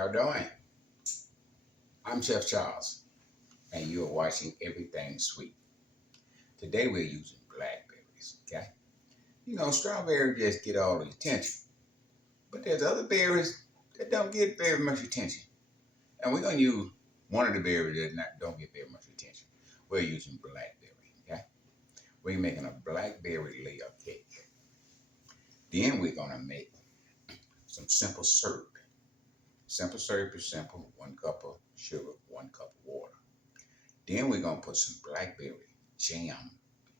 y'all doing? I'm Chef Charles, and you are watching Everything Sweet. Today we're using blackberries, okay? You know, strawberries just get all the attention, but there's other berries that don't get very much attention. And we're going to use one of the berries that don't get very much attention. We're using blackberry, okay? We're making a blackberry layer cake. Then we're going to make some simple syrup. Simple syrup is simple, 1 cup of sugar, 1 cup of water. Then we're going to put some blackberry jam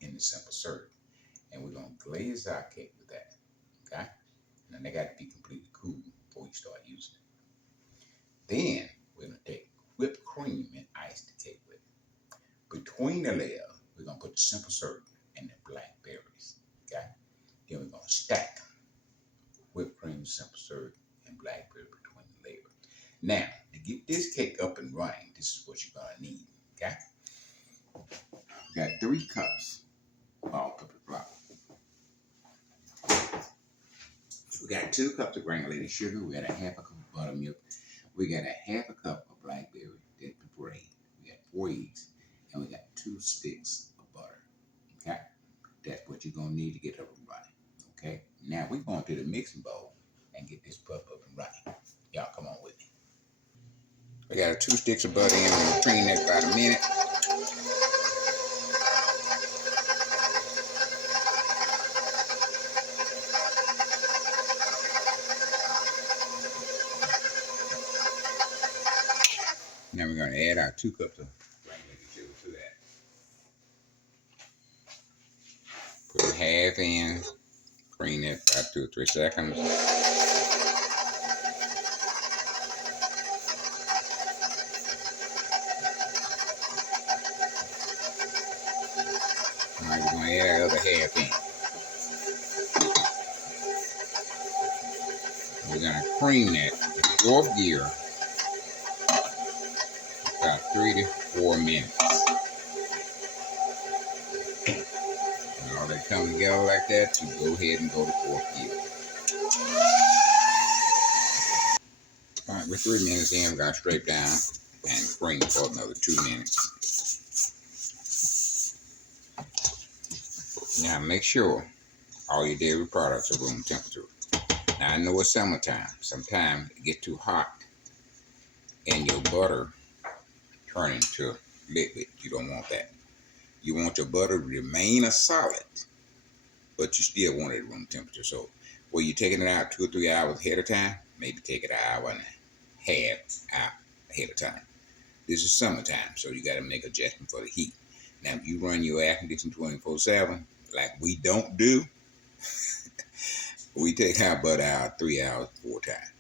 in the simple syrup. And we're going to glaze our cake with that, okay? And they got to be completely cool before you start using it. Then we're going to take whipped cream and ice the cake with it. Between the layer, we're going to put the simple syrup and the blackberries, okay? Then we're going to stack whipped cream, simple syrup, and blackberry between the layers. Now, to get this cake up and running, this is what you're going to need, okay? We got 3 cups of all-purpose flour. We got 2 cups of granulated sugar. We got a half a cup of buttermilk. We got a half a cup of blackberry that we braid. We got 4 eggs, and we got 2 sticks of butter. Okay, that's what you're gonna need to get up and running. Okay, now we're going to the mixing bowl and get this pup up and running. Y'all come on with me. We got 2 sticks of butter in. We're gonna cream that for about a minute. Now we're going to add our 2 cups of granulated sugar to that. Put half in, cream it for about 2 or 3 seconds. All right, we're going to add our other half in. We're going to cream that to 4th gear about 3 to 4 minutes. And all that come together like that, you go ahead and go to 4th gear. All right, we're 3 minutes in. We're going to scrape down and cream for another 2 minutes. Now make sure all your dairy products are room temperature. Now I know it's summertime. Sometimes it gets too hot and your butter turn into liquid. You don't want that. You want your butter to remain a solid, but you still want it at room temperature. So where you're taking it out 2 or 3 hours ahead of time, maybe take it an hour and a half out ahead of time. This is summertime, so you got to make adjustment for the heat. Now if you run your air conditioning 24/7, like we don't do, we take our butter out 3 hours 4 times.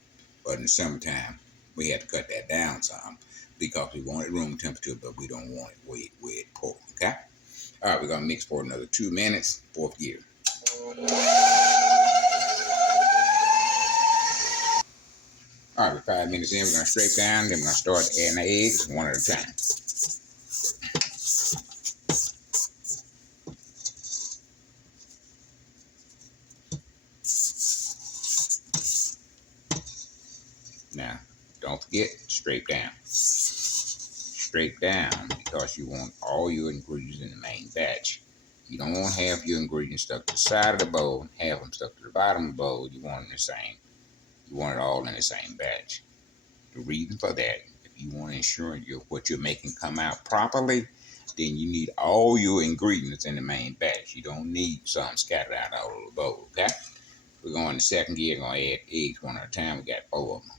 But in the summertime, we had to cut that down some because we want it room temperature, but we don't want it where it pour, okay? All right, we're going to mix for another 2 minutes, 4th gear. All right, we're 5 minutes in. We're going to scrape down. Then we're going to start adding the eggs one at a time. Now, don't forget, scrape down. Scrape down because you want all your ingredients in the main batch. You don't want half your ingredients stuck to the side of the bowl, half them stuck to the bottom of the bowl. You want them the same. You want it all in the same batch. The reason for that, if you want to ensure what you're making come out properly, then you need all your ingredients in the main batch. You don't need some scattered out all over the bowl, okay? We're going to 2nd gear. We're going to add eggs one at a time. We got 4 of them.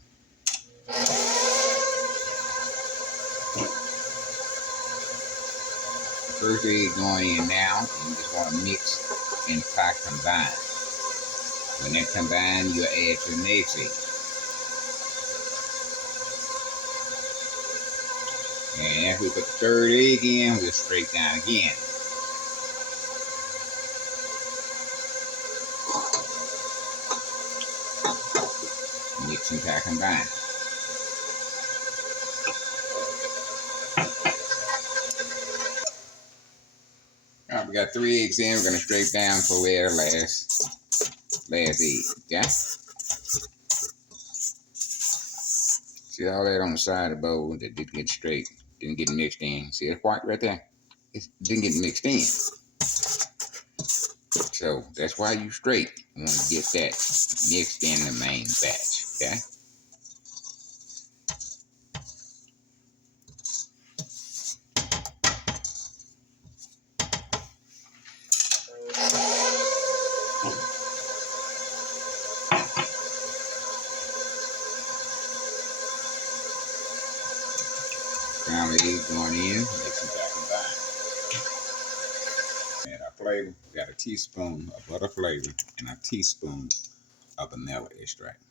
First egg going in now, and you just want to mix and combine. When that combines, you'll add your next egg. And after we put the 3rd egg in, we'll scrape down again. Mix and combine. All right, we got 3 eggs in. We're going to scrape down for where the last egg, okay? See all that on the side of the bowl that didn't get straight, didn't get mixed in. See that white right there? It didn't get mixed in. So that's why you straight. You want to get that mixed in the main batch, okay? Ground egg going in, mix them back and bind. And our flavor, we got a teaspoon of butter flavor and a teaspoon of vanilla extract.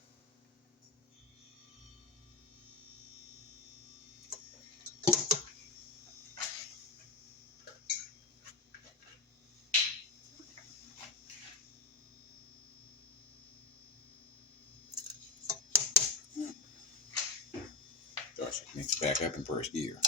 So I should mix back up in first gear.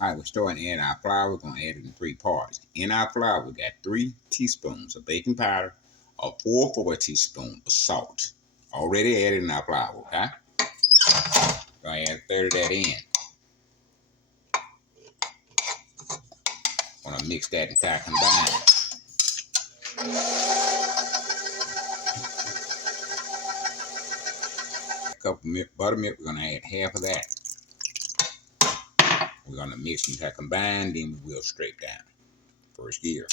All right, we're starting to add our flour. We're going to add it in 3 parts. In our flour, we got 3 teaspoons of baking powder, a 4/4 teaspoon of salt. Already added in our flour, okay? Going to add a third of that in. Want to mix that entire combine. A cup of buttermilk, we're going to add half of that. We're going to mix and entire combine, then we will scrape down. First gear.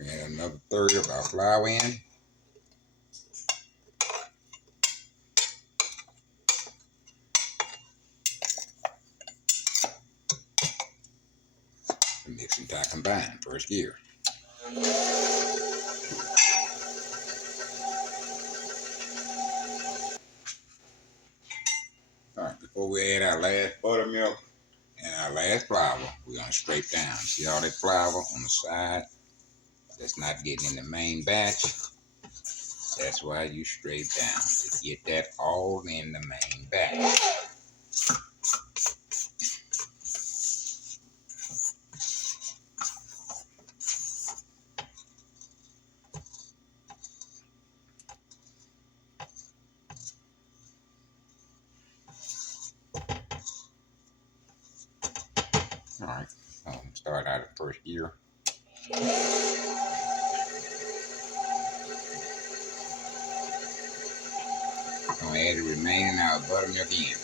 Add another third of our flour in. Mix and entire combine. First gear. All right, before we add our last buttermilk and our last flour, we're going to scrape down. See all that flour on the side that's not getting in the main batch? That's why you scrape down, to get that all in the main batch. All right, start out at first gear. I'm going to add the remaining of our buttermilk in.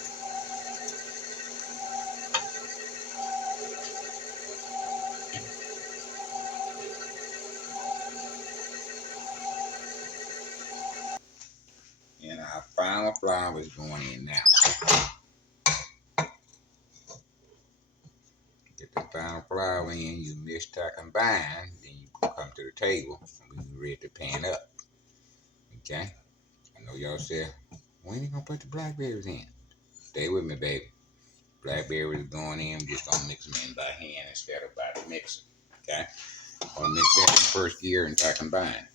And our final flour is going in now. Get the final flour in, you mix, to combine, then you come to the table and we're ready to pan up. Okay? I know y'all said, when you gonna put the blackberries in? Stay with me, baby. Blackberries going in, we're just gonna mix them in by hand instead of by the mixer. Okay? I'm gonna mix that in first gear and try to combine.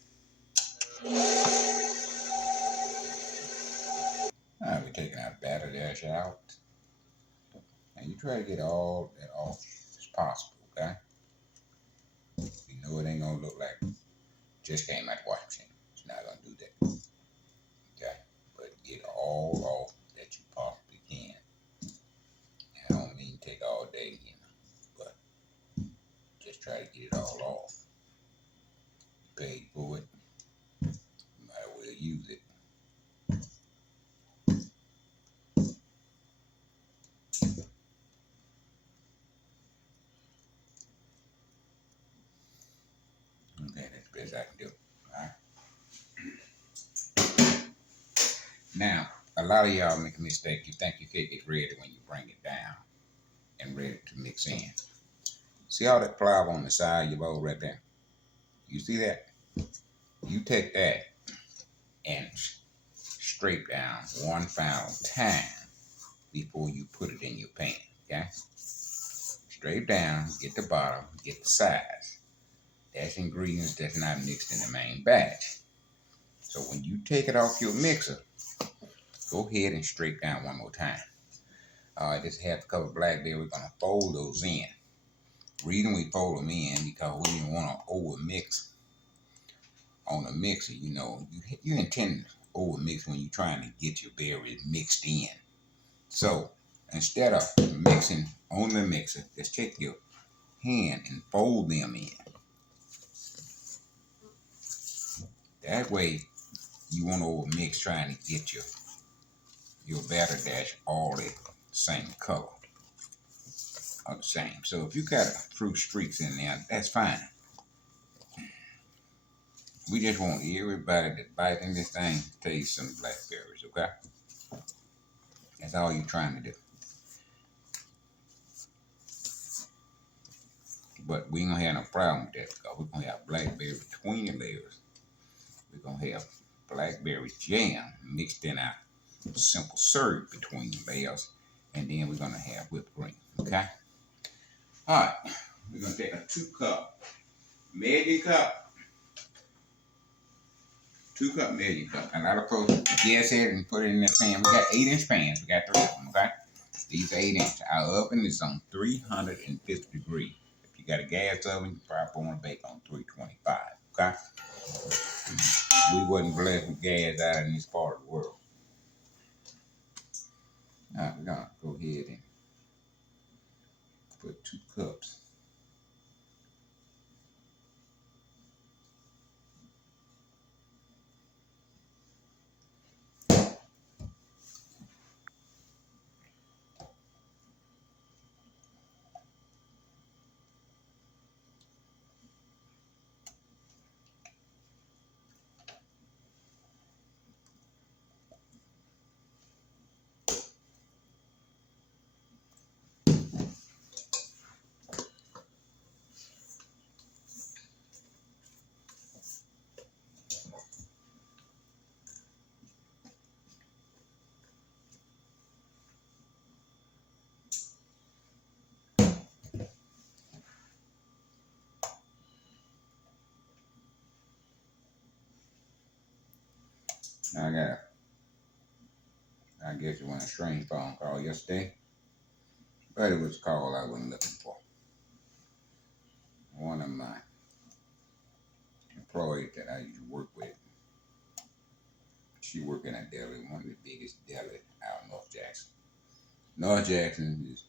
Alright, we're taking our batter dash out. And you try to get all that off as possible, okay? You know it ain't gonna look like just came out the washing machine. It's not gonna do that. Okay? But get all off that you possibly can. I don't mean take all day, you know, but just try to get it all off. You paid for it, you might as well use it. Okay, that's the best I can do. Alright. Now, a lot of y'all make a mistake. You think your cake is ready when you bring it down and ready to mix in. See all that flour on the side of your bowl right there? You see that? You take that and scrape down one final time before you put it in your pan, okay? Scrape down, get the bottom, get the sides. That's ingredients that's not mixed in the main batch. So when you take it off your mixer, go ahead and scrape down one more time. This half a cup of blackberry. We're gonna fold those in. Reason we fold them in because we didn't want to over mix on the mixer. You intend to over mix when you're trying to get your berries mixed in. So instead of mixing on the mixer, just take your hand and fold them in. That way you won't over mix trying to get your batter dash all the same color or the same. So if you got fruit streaks in there, that's fine. We just want everybody that bites in this thing to taste some blackberries, okay? That's all you're trying to do. But we ain't gonna have no problem with that because we're gonna have blackberry between the layers. We're gonna have blackberry jam mixed in our simple syrup between the layers, and then we're gonna have whipped cream, okay? All right, we're gonna take a 2-cup measuring cup, 2-cup measuring cup. And a lot of folks guess it and put it in their pan. We got 8-inch pans. We got 3 of them, okay? These are 8-inch. Our oven is on 350 degrees. If you got a gas oven, you probably want to bake on 325, okay? We wasn't blessed with gas out in this part of the world. All right, we're gonna go ahead and put 2 cups. Now I guess it was a strange phone call yesterday, but it was a call I wasn't looking for. One of my employees that I used to work with, she worked in a deli, one of the biggest deli out in North Jackson. North Jackson is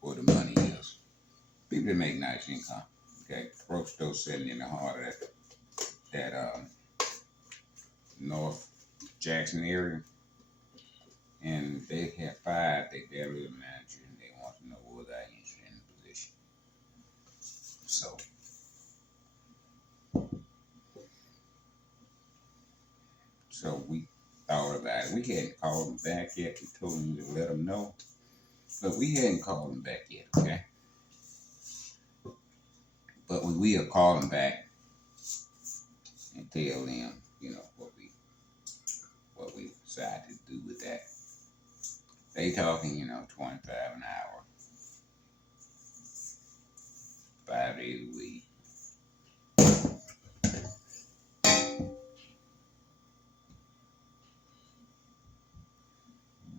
where the money is. People that make nice income. Okay, grocery store sitting in the heart of that North Jackson area, and they have fired their deli manager, and they want to know whether I interested in the position. So we thought about it. We hadn't called them back yet. We told them to let them know, but we hadn't called them back yet. Okay, but we will call them back and tell them, what we decided to do with that. They talking, 25 an hour, 5 days a week.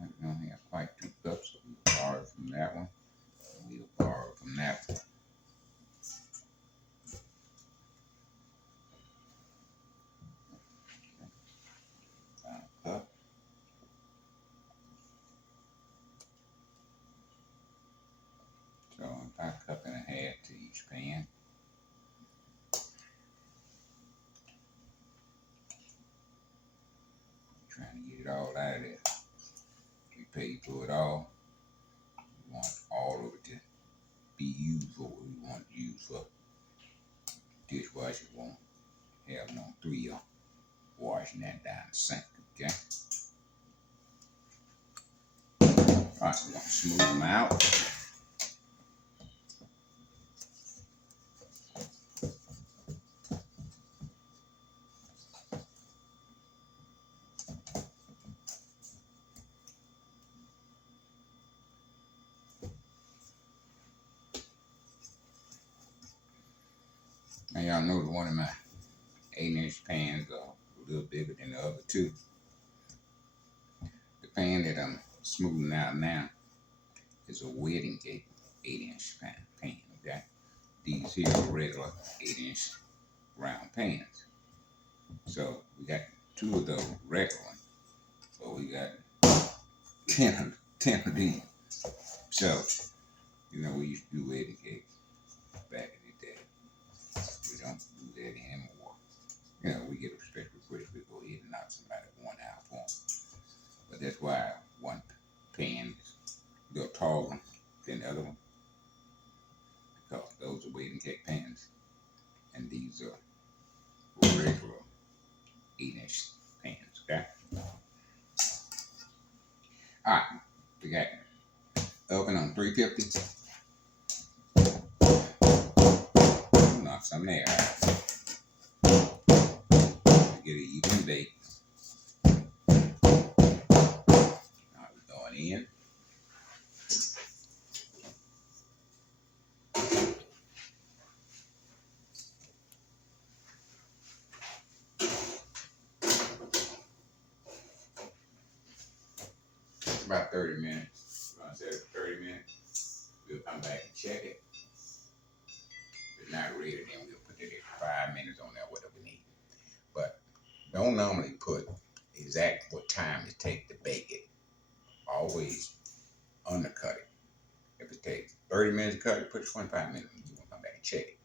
We don't have quite 2 cups, so we'll borrow from that one. And we'll borrow from that one. Cup. So about a cup and a half to each pan. Trying to get it all out of there. We pay for it all. We want all of it to be used for what we want to use for. Dishwasher won't have no 3 washing that down the sink, okay? Alright, we're gonna smooth them out. Now y'all know that one of my 8-inch pans are a little bigger than the other 2. The pan that I'm smoothing out now is a wedding cake 8-inch pan, okay? These here are regular 8-inch round pans. So we got 2 of those regular ones. So we got 10 of these. So, you know, we used to do wedding cakes back in the day. We don't do that anymore. You know, we get a special request, we go ahead and knock somebody one out for them. But that's why one pan is a little taller than the other one, because those are wedding cake pans, and these are regular 8-inch pans, okay? All right, we got oven on 350. Knock some there out. Get an even bake. Now we're going in. About 30 minutes. We're gonna set it for 30 minutes. We'll come back and check it. If it's not ready, then we'll put it at 5 minutes on there, whatever we need. But don't normally put exact what time it takes to bake it. Always undercut it. If it takes 30 minutes to cut it, put 25 minutes. You're gonna come back and check it.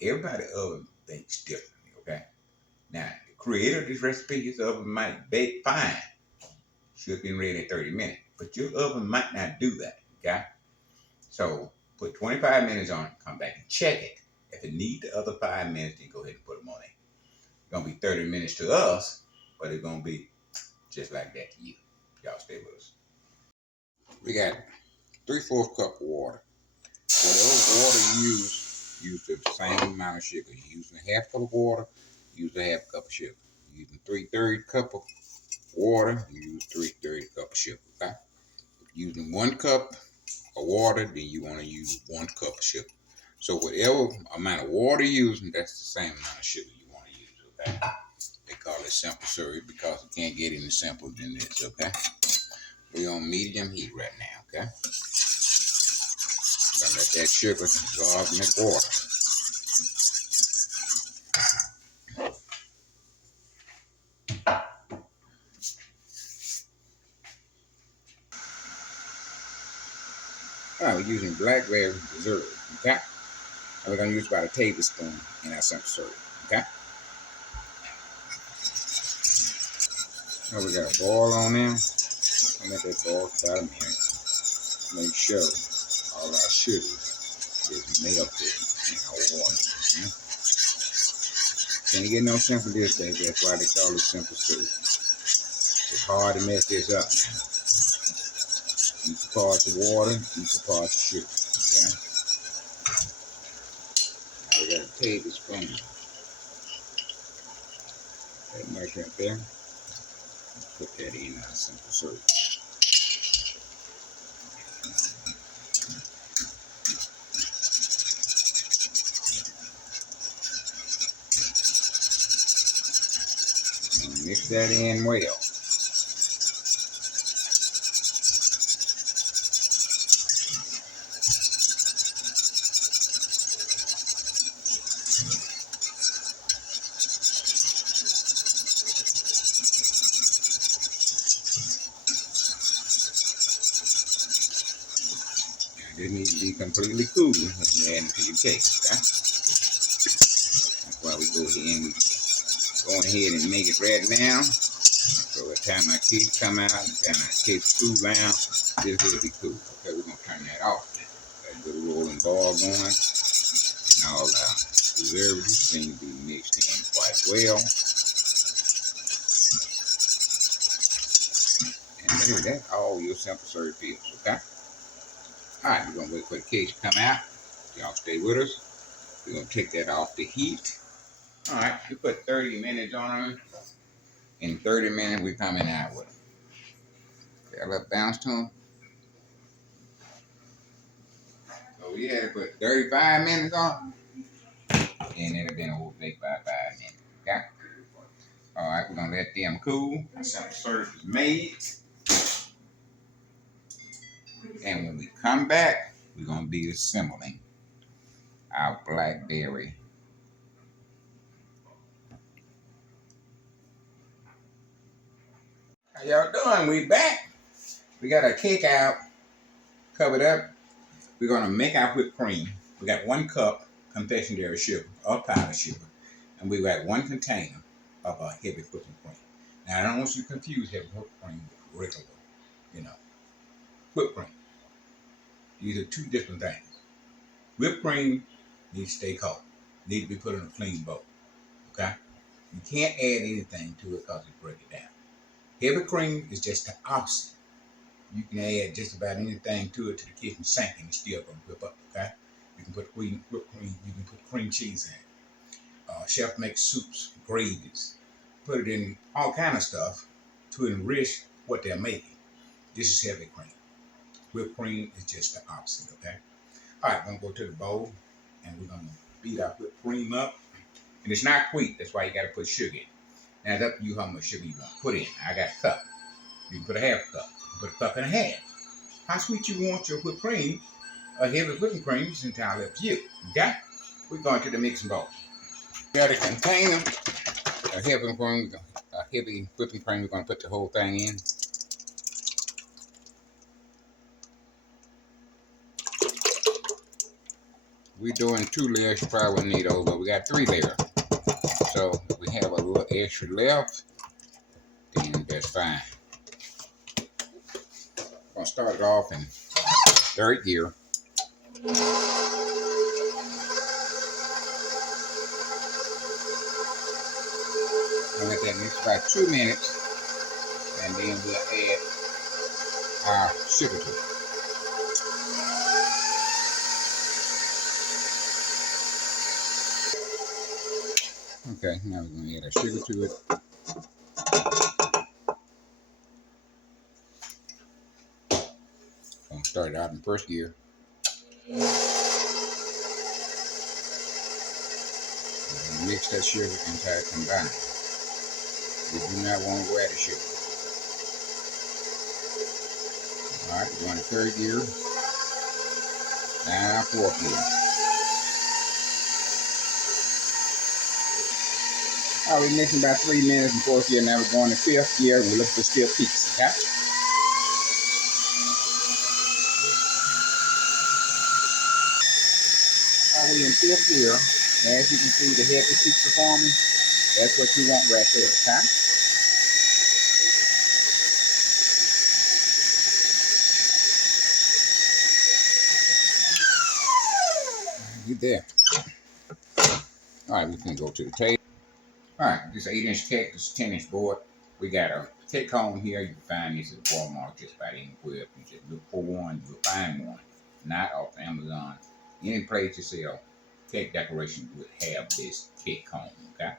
Everybody's oven bakes differently, okay? Now, the creator of this recipe, his oven might bake fine. Should be ready in 30 minutes. But your oven might not do that, okay? So put 25 minutes on it, come back and check it. If it needs the other 5 minutes, then go ahead and put them on it. It's gonna be 30 minutes to us, but it's gonna be just like that to you. Y'all stay with us. We got 3/4 cup of water. Whatever water you use the same amount of sugar. You're using a half cup of water, use a half cup of sugar. You're using 3/3 cup of water, you use 3/3 cup of sugar, okay? If you're using 1 cup of water, then you want to use 1 cup of sugar. So whatever amount of water you're using, that's the same amount of sugar you want to use, okay? They call it simple syrup because it can't get any simpler than this, okay? We're on medium heat right now, okay? We're gonna let that sugar dissolve in that water. All right, we're using blackberry dessert, okay? And we're gonna use about a tablespoon in our simple syrup, okay? Now we got a boil on there. I'll let that boil for about a minute. Make sure all our sugar is melted in our water. Okay? Can't get no simple this day. That's why they call it simple syrup. It's hard to mess this up now. Equal parts of water, equal parts of sugar. Okay? Now we got a tablespoon. That much right there. Put that in our simple syrup. And mix that in well. It needs to be completely cool when you add it to your cake, okay? That's why we go ahead and make it right now. So by the time our cakes come out, and the time our cakes cool down, this will be cool. Okay, we're gonna turn that off. Got a good rolling ball going, and all our preservatives seem to be mixed in quite well. And there, that's all your simple syrup is, okay? All right, we're gonna wait for the cakes to come out. Y'all stay with us. We're gonna take that off the heat. All right, we put 30 minutes on them. In 30 minutes, we're coming out with them. Got a little bounce to them. So we had to put 35 minutes on them, and it'll been over baked by 5 minutes. Okay? All right, we're gonna let them cool. Our simple syrup is made. And when we come back, we're going to be assembling our blackberry. How y'all doing? We back. We got our cake out, covered up. We're going to make our whipped cream. We got 1 cup confectionery sugar or powdered sugar. And we got 1 container of a heavy whipping cream. Now, I don't want you to confuse heavy whipped cream with regular, you know, whipped cream. These are 2 different things. Whipped cream needs to stay cold. Need to be put in a clean bowl. Okay? You can't add anything to it because it breaks it down. Heavy cream is just the opposite. You can add just about anything to it to the kitchen sink and it's still gonna whip up. Okay? You can put whipped cream. You can put cream cheese in it. Chef makes soups, gravies, put it in all kind of stuff to enrich what they're making. This is heavy cream. Whipped cream is just the opposite. Okay? All right, we're gonna go to the bowl and we're gonna beat our whipped cream up. And it's not quick. That's why you got to put sugar in. Now it's up to you how much sugar you want to put in. I got a cup. You can put a half cup. You can put a cup and a half. How sweet you want your whipped cream, a heavy whipping cream, is entirely up to you. Okay? We're going to the mixing bowl. We got a container, a heavy cream, a heavy whipping cream. We're going to put the whole thing in. We're doing 2 layers. You probably wouldn't need those, but we got 3 layers. So if we have a little extra left, then that's fine. I'm going to start it off in 3rd gear. I'll let that mix about 2 minutes, and then we'll add our sugar to it. Okay, now we're going to add our sugar to it. I'm going to start it out in 1st gear. Mix that sugar until it combines. We do not want to add the sugar. Alright, we're going to 3rd gear. Now 4th gear. Alright, we're mixing about 3 minutes in 4th gear. Now we're going to 5th gear. We're looking for still peaks. Okay? Alright, we're in 5th gear. And as you can see, the heavy peaks are forming. That's what you want right there. Okay? Get there. Alright, we can go to the table. Alright, this 8-inch cake, this 10-inch board. We got a cake home here. You can find this at Walmart just about anywhere. You just look for one, you'll find one. Not off Amazon. Any place you sell cake decoration would have this cake home. Okay?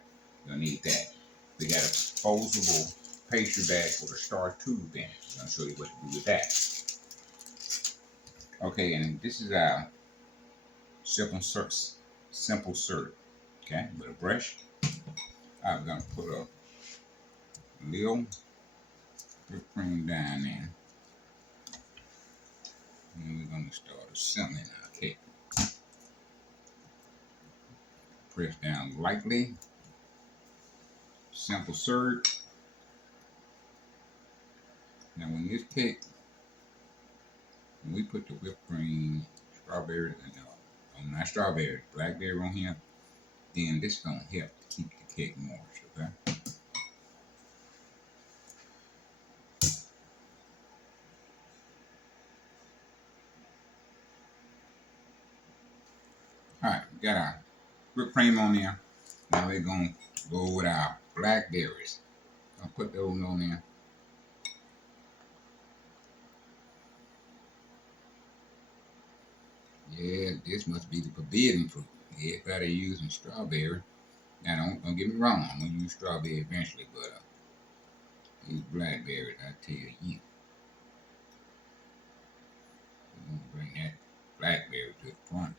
You'll need that. We got a disposable pastry bag with a star tube in it. I'm gonna show you what to do with that. Okay, and this is our simple syrup. Okay, with a brush. I'm gonna put a little whipped cream down in. And we're gonna start assembling our cake. Press down lightly. Simple syrup. Now when this cake, when we put the whipped cream, strawberries, and not strawberries, blackberry on here, then this is gonna help to keep the cake moist, okay? Alright, we got our whipped cream on there. Now we're gonna go with our blackberries. I'll put those on there. Yeah, this must be the forbidden fruit. Everybody using strawberry. Now don't get me wrong, I'm gonna use strawberry eventually, but these blackberries, I tell you, we're gonna bring that blackberry to the front.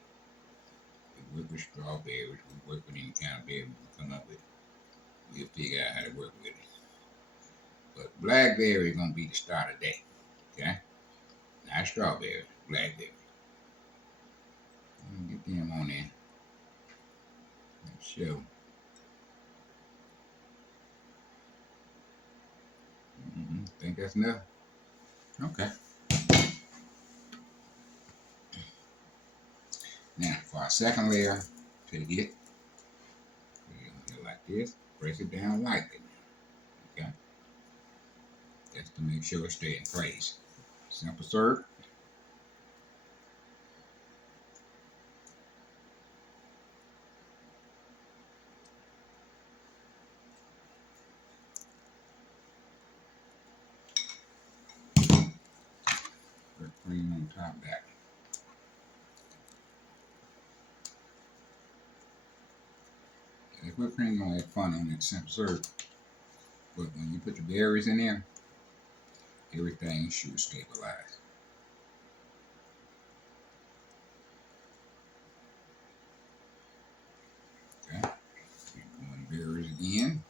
We work with strawberries, we work with any kind of berry we can come up with. We'll figure out how to work with it. But blackberry is gonna be the start of that. Okay? Now, Not strawberry, blackberry. Get them on there. Show. Think that's enough? Okay. Now for our second layer, take it, put it like this, press it down lightly. Okay. Just to make sure it stays in place. Simple serve. Put cream on top of that. The whipped cream gonna add fun on that simple serve. But when you put the berries in there, everything should stabilize. Okay. One berries again.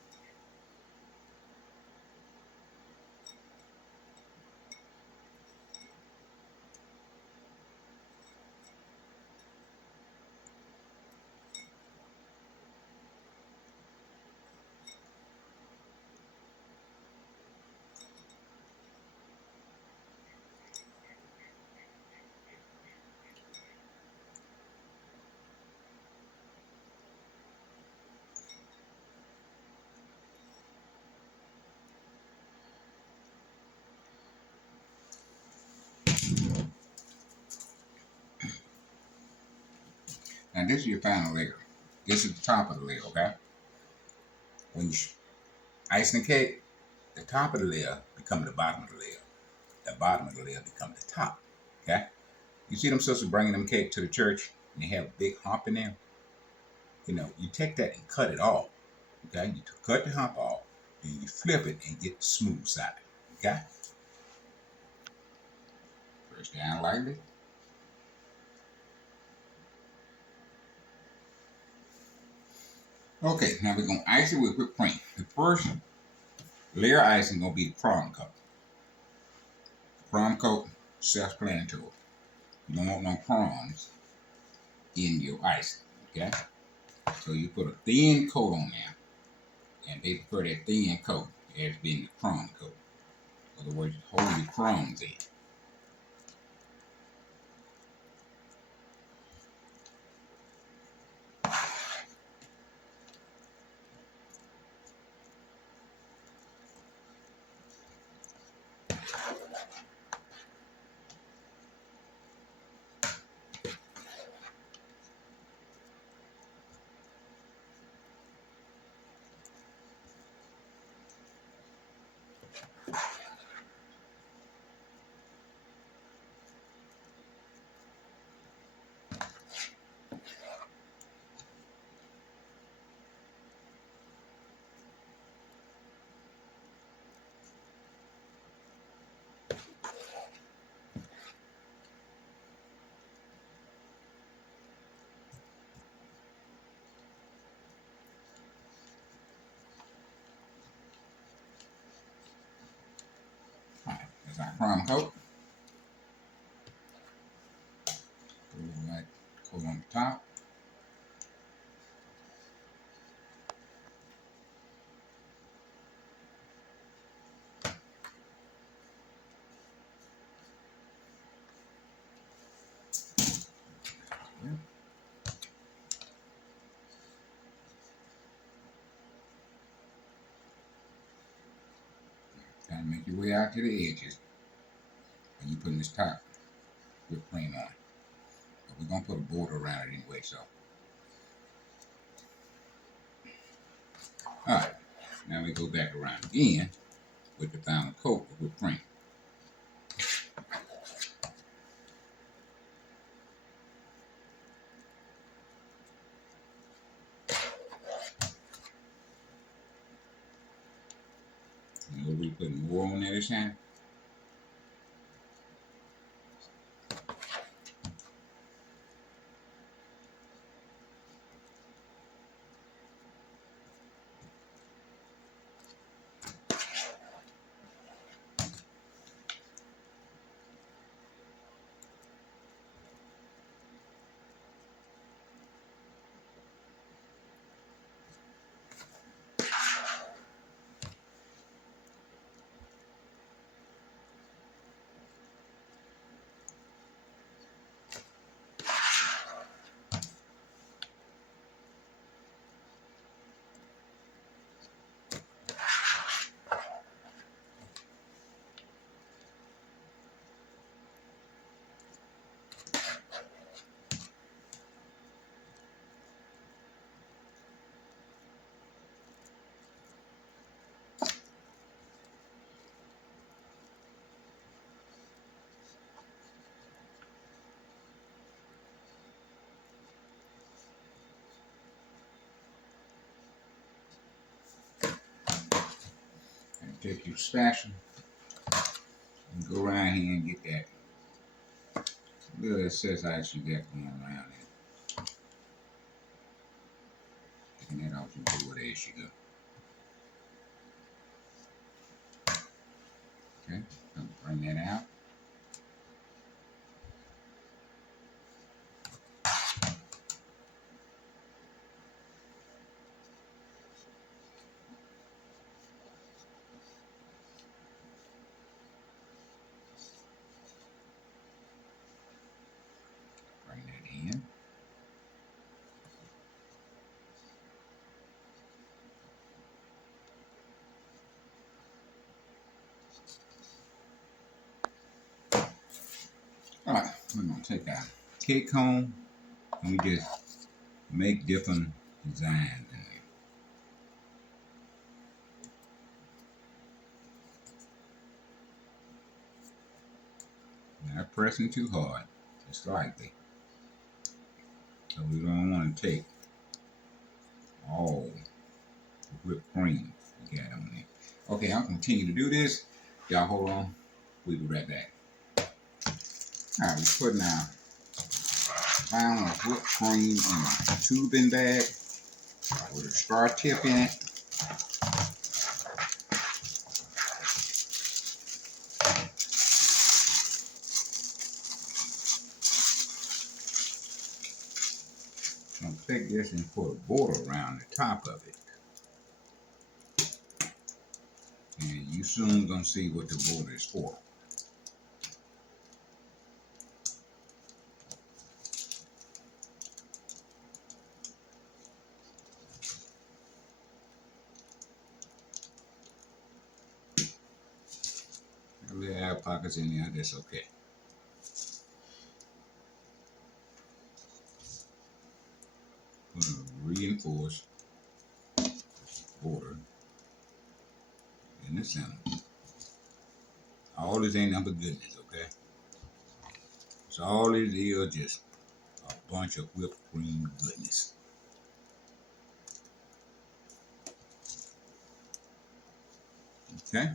Now this is your final layer. This is the top of the layer, okay? When you icing the cake, the top of the layer becomes the bottom of the layer. The bottom of the layer becomes the top, okay? You see them sisters bringing them cake to the church and they have a big hump in there? You know, you take that and cut it off, okay? You cut the hump off, then you flip it and get the smooth side, okay? Press down lightly. Okay, now we're gonna ice it with whipped cream. The first layer icing gonna be the crumb coat. Crumb coat, self-explanatory. You don't want no crumbs in your icing, okay? So you put a thin coat on there, and they prefer that thin coat as being the crumb coat. In other words, hold your crumbs in. Alright, that's our crumb coat. Put a little light coat on the top. Kind of make your way out to the edges when you're putting this top whipped cream on. But we're gonna put a border around it anyway, so. Alright, now we go back around again with the final coat of whipped cream. You know, we're putting more on there this time. Take your spatula and go around here and get that little excess ice you got going around it. Taking that off your board, there she go. Okay, bring that out. Bring that in. Alright, we're going to take our cake home and we just make different designs in there. Not pressing too hard, just lightly. So we don't want to take all the whipped cream we got on there. Okay, I'll continue to do this. Y'all hold on. We'll be right back. Alright, we're putting our pound of whipped cream in a tubing bag with a star tip in it. I'm going to take this and put a border around the top of it. And you soon going to see what the border is for. A little air pockets in there, that's okay. Put a reinforced border in the center. All this ain't nothing but goodness, okay? So all it is just a bunch of whipped cream goodness. Okay?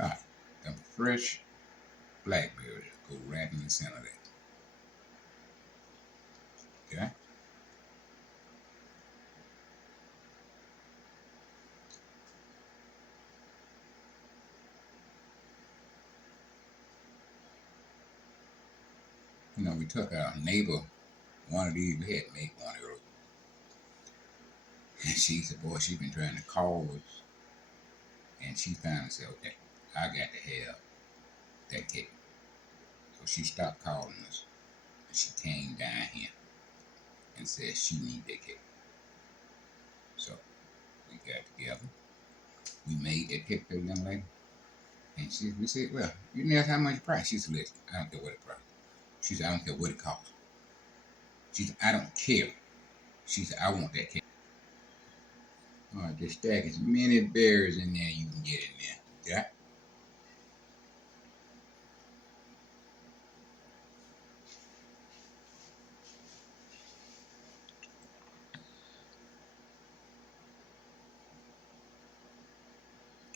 Alright, them fresh blackberries go right in the center there. Okay? You know, we took our neighbor one of these, we had to make one of those. And she said, boy, she been trying to call us. And she finally said, okay, I got to have that cake. So she stopped calling us. And she came down here and said she need that cake. So we got together. We made that cake for the young lady. And we said, well, you didn't ask how much the price. She said, listen, I don't care what it price. She said, I don't care what it costs. She said, I don't care. She said, I want that cake. All right, just stack as many berries in there you can get in there. Yeah?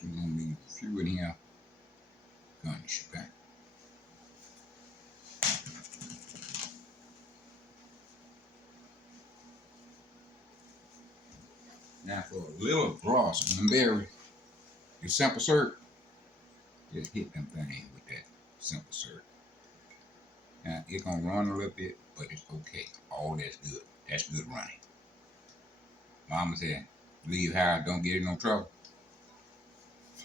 We're going to leave a few in here. Garnish, okay? Now for a little gloss on the berry, your simple syrup, just hit them things with that simple syrup. Now it's gonna run a little bit, but it's okay. All that's good. That's good running. Mama said, leave high, don't get in no trouble.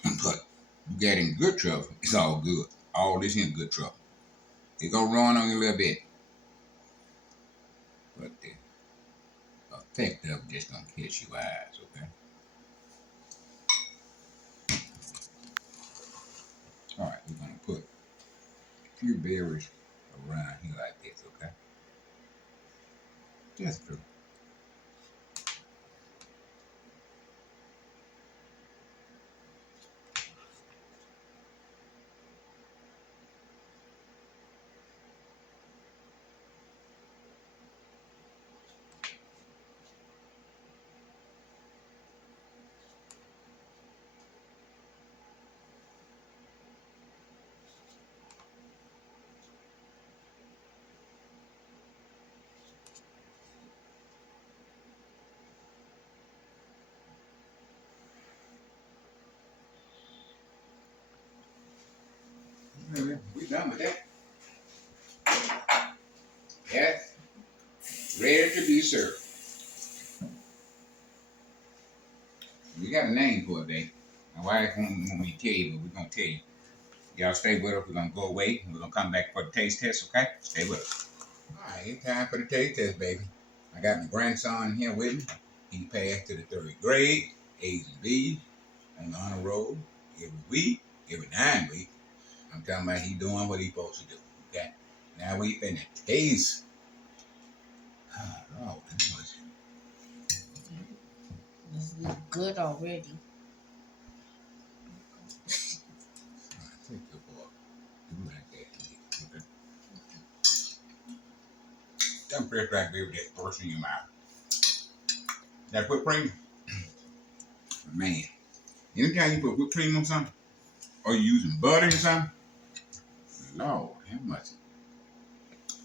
But you get in good trouble, it's all good. All this in good trouble. It's gonna run on you a little bit. But the effect of it just gonna catch your eyes, okay? Alright, we're gonna put a few berries around here like this, okay? Just for done with that. Yes, ready to be served. We got a name for it, babe. My wife won't want me to tell you, but we're gonna tell you. Y'all stay with us. We're gonna go away. We're gonna come back for the taste test, okay? Stay with us. All right, it's time for the taste test, baby. I got my grandson here with me. He passed to the 3rd grade, A's and B's, on the honor roll every week, every 9 weeks. I'm talking about he doing what he supposed to do. Okay. Now we finna taste. Oh, this was. This is good already. Take your boy. Do like that. Okay. Them fresh blackberry that's first in your mouth. That whipped cream, man. Anytime you put whipped cream on something, or you using butter or something, Lord, how much?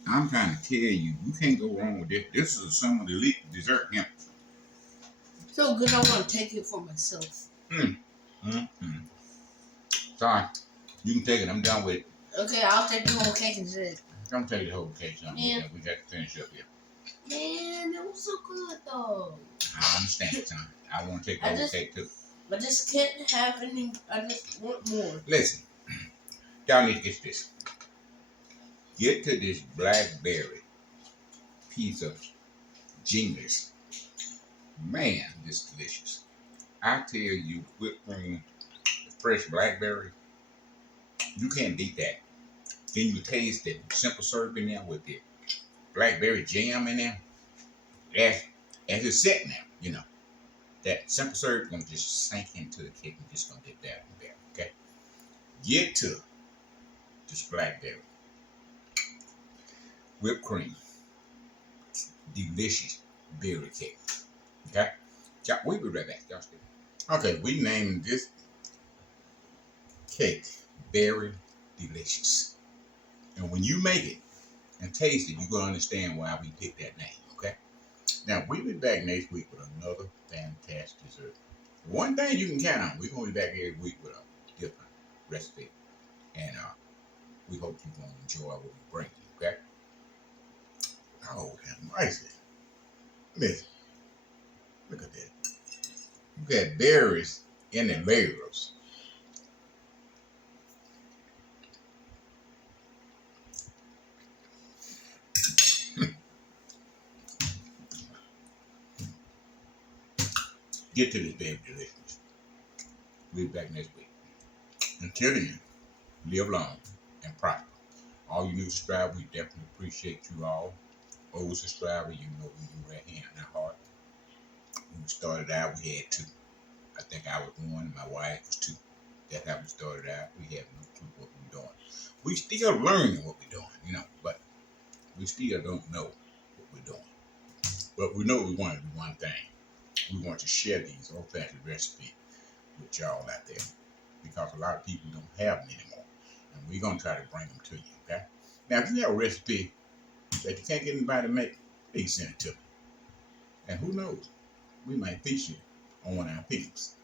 I'm trying to tell you, you can't go wrong with this. This is some of the elite dessert here. So good, I want to take it for myself. Sorry, you can take it. I'm done with it. Okay, I'll take the whole cake instead. I'm take the whole cake, son. Yeah. We got to finish up here. Man, it was so good though. I understand, son. I want to take the whole cake too. I just can't have any. I just want more. Listen, y'all need to get this. Get to this blackberry piece of genius. Man, this is delicious. I tell you, whipped cream, fresh blackberry, you can't beat that. Then you taste the simple syrup in there with the blackberry jam in there. As it's sitting there, you know, that simple syrup gonna just sink into the cake and just gonna get better and better. Okay, get to this blackberry whipped cream, delicious berry cake. Okay, we'll be right back. Y'all stay. Okay, we named this cake Berry Delicious, and when you make it and taste it, you're gonna understand why we picked that name. Okay. Now, we'll be back next week with another fantastic dessert. One thing you can count on, we're going to be back every week with a different recipe. And we hope you're going to enjoy what we bring you, okay? Oh, how nice it is. Listen, look at that. You got berries in the layers. Get to this baby delicious. We'll be back next week. Until then, live long and prosper. All you new subscribers, we definitely appreciate you all. Old subscribers, you know we right here in our heart. When we started out, we had 2. I think I was 1 and my wife was 2. That's how we started out. We had no clue what we were doing. We still learning what we're doing, you know, but we still don't know what we're doing. But we know we want to do one thing. We want to share these old-fashioned recipes with y'all out there because a lot of people don't have them anymore. And we're going to try to bring them to you, okay? Now, if you have a recipe that you can't get anybody to make, please send it to me. And who knows, we might feature you on one of our videos.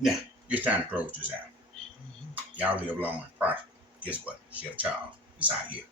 Now, it's time to close this out. Y'all live long and prosper. Guess what? Chef Charles is out here.